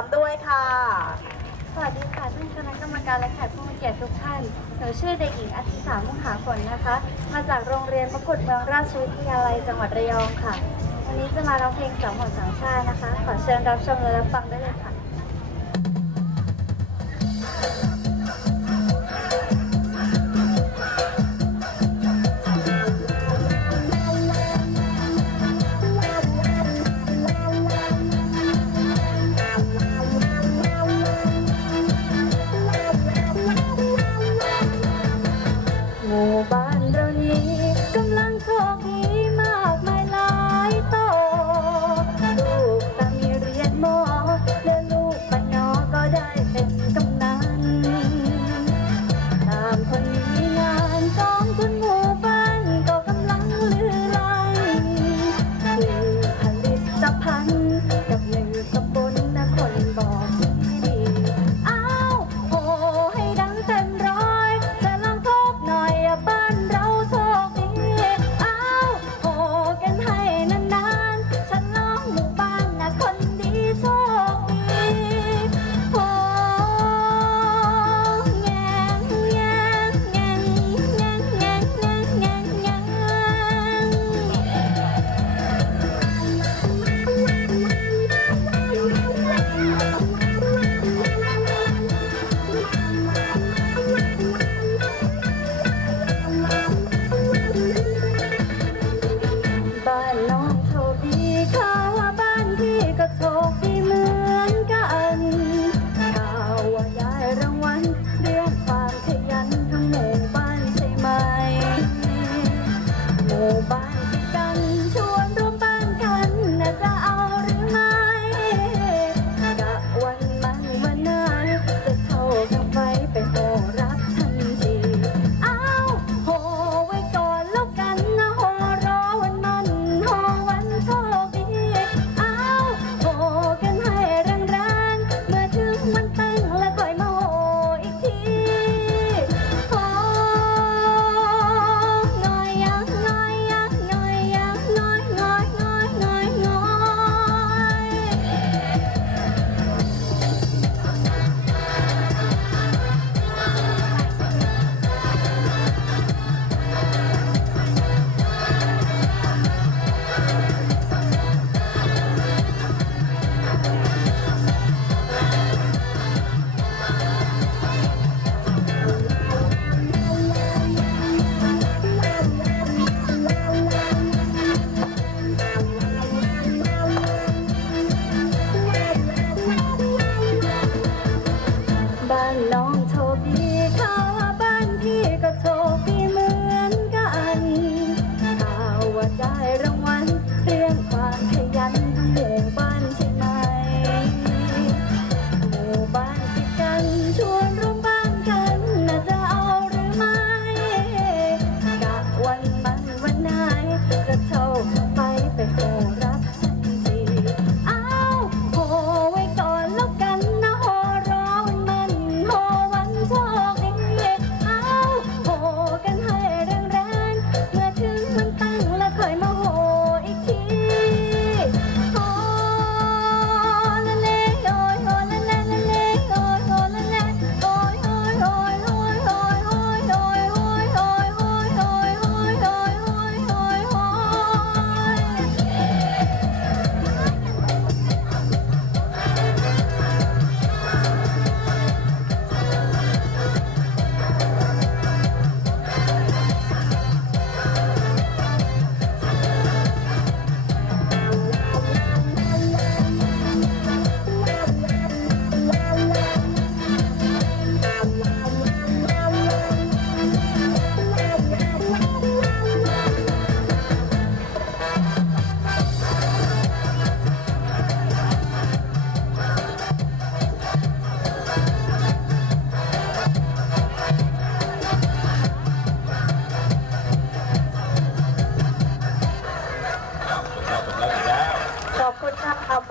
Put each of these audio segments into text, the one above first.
ามด้วยค่ะ สวัสดีค่ะท่านคณะกรรมการและแขกผู้มีเกียรติทุกท่าน หนูชื่อเด็กหญิงอธิสามุขหาฝนนะคะ มาจากโรงเรียนประกุฎเมืองราชวิทยาลัยจังหวัดระยองค่ะ วันนี้จะมาร้องเพลงสาวหมดสามชาตินะคะ ขอเชิญรับชมและรับฟังได้เลยค่ะ หมู่บ้านเรานี้กำลังโชคดีมากมายหลายต่อลูกตามีเรียนหมอและลูกปัญญอก็ได้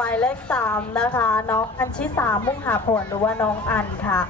ายเลข3นะคะ น้องอัญชิสามุ่งหาผลหรือว่าน้องอันค่ะ